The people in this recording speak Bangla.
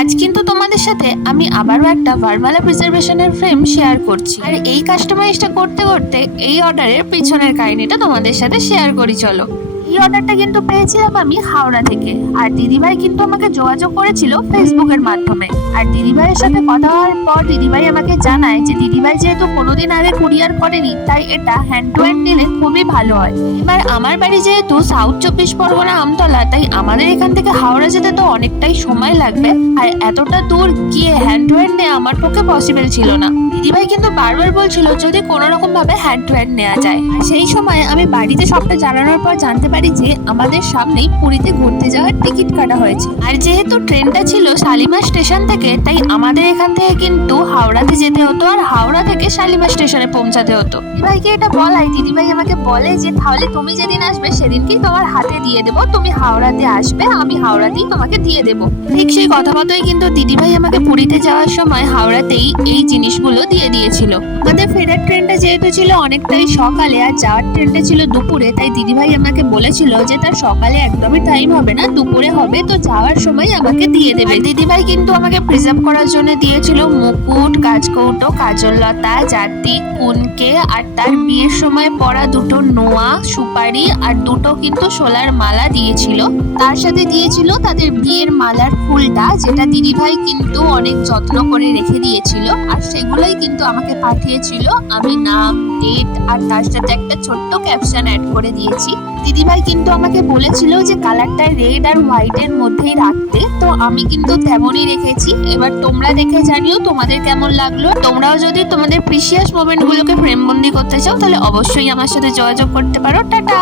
আজ কিন্তু তোমাদের সাথে আমি আবারও একটা ভারমালা প্রিজার্ভেশনের ফ্রেম শেয়ার করছি, আর এই কাস্টমাইজটা করতে করতে এই অর্ডারের পিছনের কাহিনীটা তোমাদের সাথে শেয়ার করি। চলো। এই অর্ডারটা কিন্তু পেয়েছিলাম আমি হাওড়া থেকে, আর দিদিভাই কিন্তু আমাকে যোগাযোগ করেছিল ফেসবুকের মাধ্যমে। আর দিদিভাইয়ের সাথে কথা হওয়ার পর দিদিভাই আমাকে জানায় যে দিদিভাই যেহেতু কোনোদিন আগে কুরিয়ার করেনি, তাই এটা হ্যান্ড টু হ্যান্ড নিলে খুবই ভালো হয়। এবার আমার বাড়ি যেহেতু সাউথ 24 পরগনা আমতলা, তাই আমাদের এখান থেকে হাওড়া যেতে তো অনেকটাই সময় লাগবে, আর এতটা দূর গিয়ে হ্যান্ড টু হ্যান্ড নেওয়া আমার পক্ষে পসিবল ছিল না। দিদিভাই কিন্তু বারবার বলছিল যদি কোনো রকম ভাবে হ্যান্ড টু হ্যান্ড নেওয়া যায়। আর সেই সময় আমি বাড়িতে সবটা জানানোর পর জানতে পারি যে আমাদের সামনেই পুরীতে ঘুরতে যাওয়ার টিকিট কাটা হয়েছে। আর যেহেতু ট্রেনটা ছিল শালিমার স্টেশন থেকে, তাই আমাদের এখান থেকে কিন্তু হাওড়াতে যেতে হতো, আর হাওড়া থেকে শালিমার স্টেশনে পৌঁছাতে হতো। দিদিভাইকে এটা বলাই দিদিভাই আমাকে বলে যে তাহলে তুমি যেদিন আসবে সেদিনকেই তোমার হাতে দিয়ে দেবো, তুমি হাওড়াতে আসবে, আমি হাওড়াতেই তোমাকে দিয়ে দেবো। ঠিক সেই কথা মতোই কিন্তু দিদিভাই আমাকে পুরীতে যাওয়ার সময় হাওড়াতেই এই জিনিসগুলো দিয়ে দিয়েছিল। আমাদের ফেরার ট্রেনটা যেহেতু ছিল অনেকটাই সকালে, আর যাওয়ার ট্রেনটা ছিল দুপুরে, তাই দিদিভাই আমাকে বলেছিল যে তার সকালে একদমই টাইম হবে না, দুপুরে হবে, তো যাওয়ার সময় আমাকে দিয়ে দেবে। দিদিভাই কিন্তু আমাকে প্রিজার্ভ করার জন্য দিয়েছিল মুকুট, কাজকৌটো, কাজললতা, জাতি, কুনকে, আর তার বিয়ের সময় পরা দুটো নোয়া, সুপারি, আর দুটো কিন্তু সোলার মালা দিয়েছিল। তার সাথে দিয়েছিল তাদের বিয়ের মালার ফুলটা, যেটা দিদিভাই কিন্তু অনেক যত্ন করে রেখে দিয়েছিল, আর সেগুলোই কিন্তু আমাকে পাঠিয়েছিল। আমি নাম, ডেট আর তার সাথে একটা ছোট্ট ক্যাপশন অ্যাড করে দিয়েছি। দিদিভাই কিন্তু আমাকে বলেছিল যে কালারটা রেড আর হোয়াইট এর মধ্যেই রাখতে, তো আমি কিন্তু তেমনই রেখেছি। এবার তোমরা দেখে জানিও তোমাদের কেমন লাগলো। তোমরাও যদি তোমাদের প্রিশিয়াস মোমেন্ট গুলোকে ফ্রেম বন্দি করতে চাও, তাহলে অবশ্যই আমার সাথে যোগাযোগ করতে পারো। টাটা।